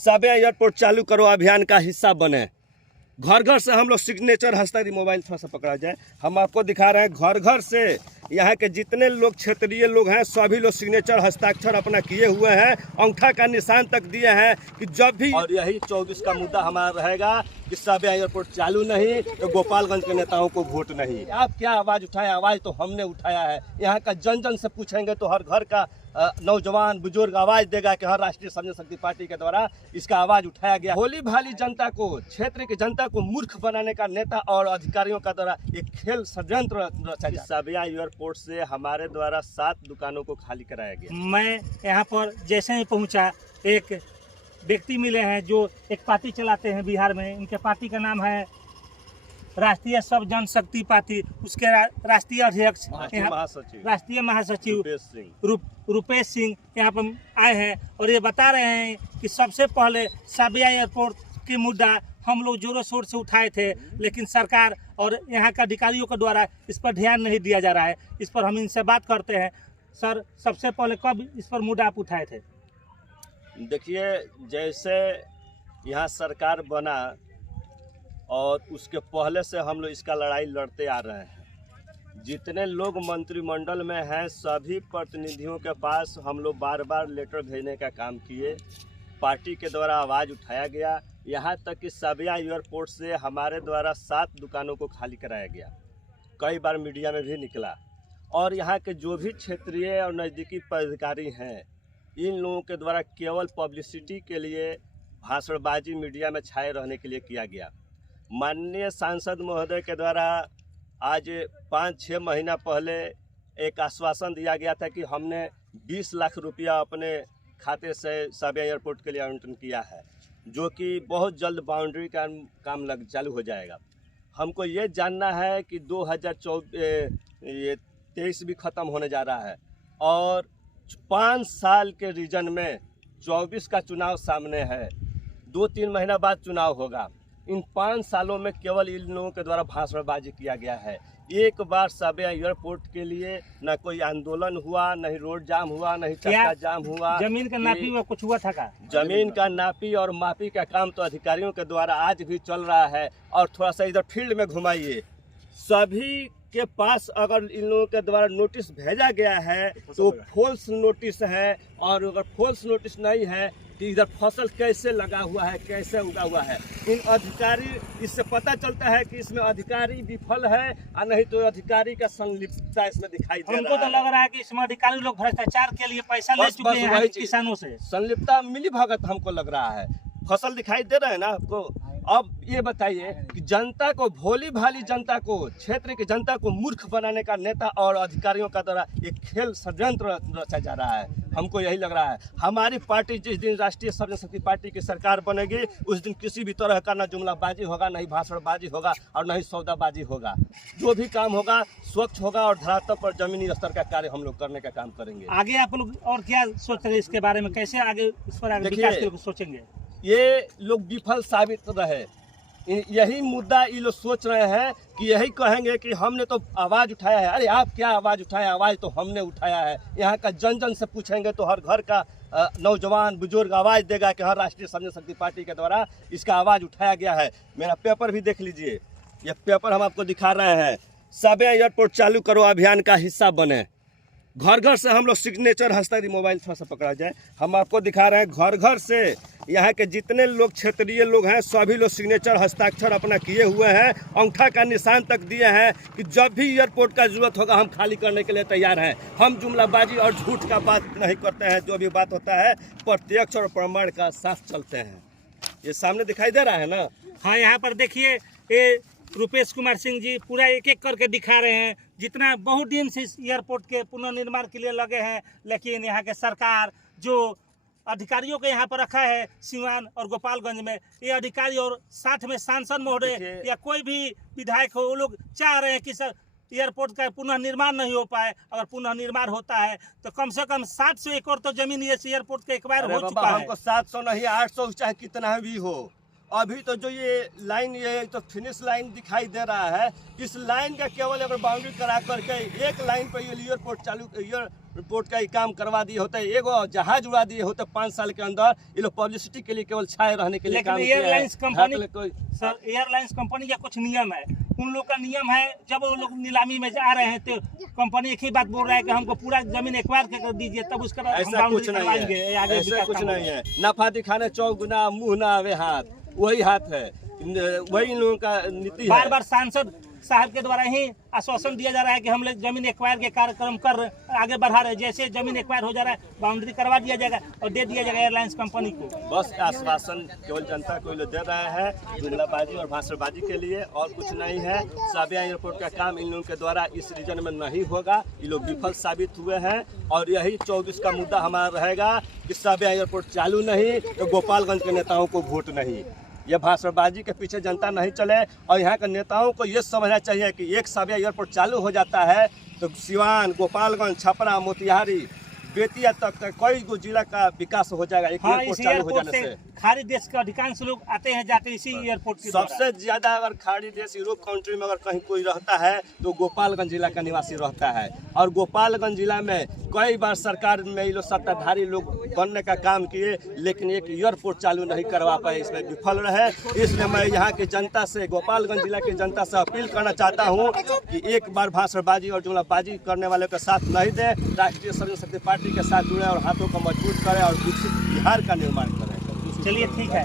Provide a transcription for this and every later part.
साबिया airport चालू करो अभियान का हिस्सा बने। घर घर से हम लोग सिग्नेचर हस्ताक्षर, मोबाइल थोड़ा सा पकड़ा जाए, हम आपको दिखा रहे हैं घर घर से यहाँ के जितने लोग क्षेत्रीय लोग हैं सभी लोग सिग्नेचर हस्ताक्षर अपना किए हुए हैं, अंगूठा का निशान तक दिए हैं कि जब भी, और यही 24 का मुद्दा हमारा रहेगा कि साबिया एयरपोर्ट चालू नहीं तो गोपालगंज के नेताओं को वोट नहीं। आप क्या आवाज़ उठाए? आवाज़ तो हमने उठाया है। यहाँ का जन जन से पूछेंगे तो हर घर का नौजवान बुजुर्ग आवाज़ देगा कि हर राष्ट्रीय समझ शक्ति पार्टी के द्वारा इसका आवाज़ उठाया गया। भोली भाली जनता को, क्षेत्र की जनता को मूर्ख बनाने का नेता और अधिकारियों का द्वारा एक खेल षड्यंत्र रचा गया। साबिया एयरपोर्ट से हमारे द्वारा 7 दुकानों को खाली कराया गया। मैं यहाँ पर जैसे ही पहुँचा, एक व्यक्ति मिले हैं जो एक पार्टी चलाते हैं बिहार में। इनके पार्टी का नाम है राष्ट्रीय सब जनशक्ति पार्टी। उसके राष्ट्रीय अध्यक्ष, राष्ट्रीय महासचिव रुपेश सिंह यहाँ पर आए हैं और ये बता रहे हैं कि सबसे पहले साबिया एयरपोर्ट के मुद्दा हम लोग जोरों शोर से उठाए थे, लेकिन सरकार और यहाँ के अधिकारियों के द्वारा इस पर ध्यान नहीं दिया जा रहा है। इस पर हम इनसे बात करते हैं। सर, सबसे पहले कब इस पर मुद्दा आप उठाए थे? देखिए, जैसे यहाँ सरकार बना और उसके पहले से हम लोग इसका लड़ाई लड़ते आ रहे हैं। जितने लोग मंत्रिमंडल में हैं सभी प्रतिनिधियों के पास हम लोग बार बार लेटर भेजने का काम किए, पार्टी के द्वारा आवाज़ उठाया गया। यहाँ तक कि साबिया एयरपोर्ट से हमारे द्वारा 7 दुकानों को खाली कराया गया। कई बार मीडिया में भी निकला और यहाँ के जो भी क्षेत्रीय और नज़दीकी पदाधिकारी हैं इन लोगों के द्वारा केवल पब्लिसिटी के लिए भाषणबाजी मीडिया में छाए रहने के लिए किया गया। माननीय सांसद महोदय के द्वारा आज 5-6 महीना पहले एक आश्वासन दिया गया था कि हमने 20 लाख रुपया अपने खाते से साबिया एयरपोर्ट के लिए आवंटन किया है, जो कि बहुत जल्द बाउंड्री का काम चालू हो जाएगा। हमको ये जानना है कि 2023 भी ख़त्म होने जा रहा है और 5 साल के रीजन में 24 का चुनाव सामने है। 2-3 महीना बाद चुनाव होगा। इन 5 सालों में केवल इन लोगों के द्वारा भाषणबाजी किया गया है। एक बार साबिया एयरपोर्ट के लिए न कोई आंदोलन हुआ, नहीं रोड जाम हुआ, नहीं चक्का जाम हुआ। जमीन का नापी में कुछ हुआ था का? जमीन का नापी और मापी का काम तो अधिकारियों के द्वारा आज भी चल रहा है। और थोड़ा सा इधर फील्ड में घुमाइए, सभी के पास अगर इन लोगों के द्वारा नोटिस भेजा गया है तो फॉल्स नोटिस है, और अगर फॉल्स नोटिस नहीं है तो इधर फसल कैसे लगा हुआ है, कैसे उगा हुआ है। इन अधिकारी, इससे पता चलता है कि इसमें अधिकारी विफल है और नहीं तो अधिकारी का संलिप्तता इसमें दिखाई दे रहा है। हमको तो लग रहा है कि इसमें अधिकारी लोग भ्रष्टाचार के लिए पैसा ले चुके हैं किसानों से। संलिप्तता, मिली भगत हमको लग रहा है। फसल दिखाई दे रहा है ना आपको। अब ये बताइए कि जनता को, भोली भाली जनता को, क्षेत्र की जनता को मूर्ख बनाने का नेता और अधिकारियों का द्वारा एक खेल षड्यंत्र रचा जा रहा है। हमको यही लग रहा है। हमारी पार्टी जिस दिन राष्ट्रीय समझ शक्ति पार्टी की सरकार बनेगी उस दिन किसी भी तरह का ना जुमलाबाजी होगा, नहीं भाषणबाजी होगा और नहीं सौदाबाजी होगा। जो भी काम होगा स्वच्छ होगा और धरातल पर जमीनी स्तर का कार्य हम लोग करने का काम करेंगे। आगे आप लोग और क्या सोच रहे हैं इसके बारे में? कैसे आगे इस पर आगे विकास के सोचेंगे? ये लोग विफल साबित रहे, यही मुद्दा ये लोग सोच रहे हैं कि यही कहेंगे कि हमने तो आवाज़ उठाया है। अरे आप क्या आवाज़ उठाए? आवाज़ तो हमने उठाया है। यहाँ का जन जन से पूछेंगे तो हर घर का नौजवान बुजुर्ग आवाज़ देगा कि हर राष्ट्रीय समझ शक्ति पार्टी के द्वारा इसका आवाज़ उठाया गया है। मेरा पेपर भी देख लीजिए, यह पेपर हम आपको दिखा रहे हैं। साबिया एयरपोर्ट चालू करो अभियान का हिस्सा बने। घर घर से हम लोग सिग्नेचर हस्ताक्षर, मोबाइल थोड़ा सा पकड़ा जाए, हम आपको दिखा रहे हैं घर घर से यहाँ के जितने लोग क्षेत्रीय लोग हैं सभी लोग सिग्नेचर हस्ताक्षर अपना किए हुए हैं, अंगूठा का निशान तक दिए हैं कि जब भी एयरपोर्ट का जरूरत होगा हम खाली करने के लिए तैयार हैं। हम जुमलाबाजी और झूठ का बात नहीं करते हैं। जो भी बात होता है प्रत्यक्ष और प्रमाण का साथ चलते हैं। ये सामने दिखाई दे रहा है ना? हाँ, यहाँ पर देखिए, ये रुपेश कुमार सिंह जी पूरा एक एक करके दिखा रहे हैं। जितना बहुत दिन से इस एयरपोर्ट के पुनर्निर्माण के लिए लगे हैं, लेकिन यहाँ के सरकार जो अधिकारियों को यहाँ पर रखा है सिवान और गोपालगंज में, ये अधिकारी और साथ में सांसद महोदय या कोई भी विधायक हो, वो लोग चाह रहे हैं कि सर एयरपोर्ट का पुनर्निर्माण नहीं हो पाए। अगर पुनर्निर्माण होता है तो कम से कम 700 एकड़ तो जमीन ये एयरपोर्ट के एक बार हो चुका है। हमको 700 नहीं 800 चाहे कितना भी हो। अभी तो जो ये लाइन, ये तो फिनिश लाइन दिखाई दे रहा है, इस लाइन का केवल अगर बाउंड्री करा करके एक लाइन पर ये एयरपोर्ट चालू, रिपोर्ट का ही काम करवा दिए होते, एगो जहाज उड़ा दिए होते 5 साल के अंदर। ये लोग पब्लिसिटी के लिए केवल छाए रहने के लिए लेकिन काम किया है। एयरलाइंस कंपनी कोई सर, एयरलाइंस कंपनी का कुछ नियम है, उन लोग का नियम है। जब वो लोग नीलामी में जा रहे हैं तो कंपनी एक ही बात बोल रहा है कि हमको पूरा जमीन एक्वायर कर दीजिए, तब उसके बाद हम ऐसा कुछ बाउंड्री नहीं करवाएंगे, है, आगे ऐसा विकास कुछ काम नहीं होगा। है। नफा दिखाने 4 गुना मुंह ना आवे हाथ, वही हाथ है, वही इन लोगों का नीति बार है। बार सांसद साहब के द्वारा ही आश्वासन दिया जा रहा है कि हम लोग जमीन एक्वायर के कार्यक्रम कर आगे बढ़ा रहे हैं। जैसे जमीन एक्वायर हो जा रहा है बाउंड्री करवा दिया जाएगा और दे दिया जाएगा एयरलाइंस कंपनी को। बस आश्वासन केवल जनता को दे रहा है, जुमलाबाजी और भाषणबाजी के लिए, और कुछ नहीं है। साबिया एयरपोर्ट का काम इन लोगों के द्वारा इस रीजन में नहीं होगा, ये लोग विफल साबित हुए हैं। और यही 24 का मुद्दा हमारा रहेगा कि साबिया एयरपोर्ट चालू नहीं तो गोपालगंज के नेताओं को वोट नहीं। ये भाषणबाजी के पीछे जनता नहीं चले, और यहाँ के नेताओं को ये समझना चाहिए कि एक साबिया एयरपोर्ट चालू हो जाता है तो सिवान, गोपालगंज, छपरा, मोतिहारी, बेतिया तक कई गो जिला का विकास हो जाएगा एक हाँ, एयरपोर्ट इस चालू हो एयरपोर्ट जाने से से। खाड़ी देश के अधिकांश लोग आते हैं जाते हैं इसी एयरपोर्ट के द्वारा। सबसे ज्यादा अगर खाड़ी देश यूरोप कंट्री में अगर कहीं कोई रहता है तो गोपालगंज जिला का निवासी रहता है। और गोपालगंज जिला में कई बार सरकार में ये लोग सत्ताधारी लोग बनने का काम किए, लेकिन एक एयरपोर्ट चालू नहीं करवा पाए, इसमें विफल रहे। इसलिए मैं यहाँ की जनता से, गोपालगंज जिला की जनता से अपील करना चाहता हूँ कि एक बार भाषणबाजी और जुमलाबाजी करने वाले का साथ नहीं दे, राष्ट्रीय स्वयं शक्ति पार्टी के साथ जुड़े और हाथों को मजबूत करें और विकसित बिहार का निर्माण करें। चलिए ठीक है।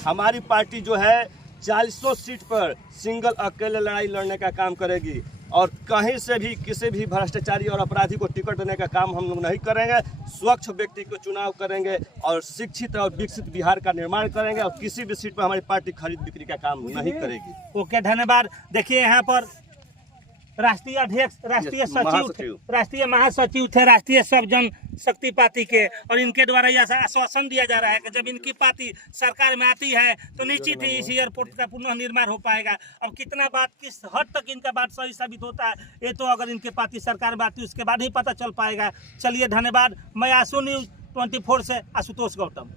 हमारी पार्टी जो है 40 सीट पर सिंगल अकेले लड़ाई लड़ने का काम करेगी, और कहीं से भी किसी भी भ्रष्टाचारी और अपराधी को टिकट देने का काम हम लोग नहीं करेंगे। स्वच्छ व्यक्ति को चुनाव करेंगे और शिक्षित और विकसित बिहार का निर्माण करेंगे, और किसी भी सीट पर हमारी पार्टी खरीद बिक्री का काम नहीं करेगी। ओके, धन्यवाद। देखिए यहाँ पर राष्ट्रीय अध्यक्ष, राष्ट्रीय सचिव, राष्ट्रीय महासचिव थे राष्ट्रीय सब जन शक्ति पार्टी के, और इनके द्वारा यह आश्वासन दिया जा रहा है कि जब इनकी पार्टी सरकार में आती है तो निश्चित ही इस एयरपोर्ट का पुनः निर्माण हो पाएगा। अब कितना बात, किस हद तक इनका बात सही साबित होता है, ये तो अगर इनकी पार्टी सरकार में आती है उसके बाद ही पता चल पाएगा। चलिए धन्यवाद। मैं आशु न्यूज़ 24 से आशुतोष गौतम।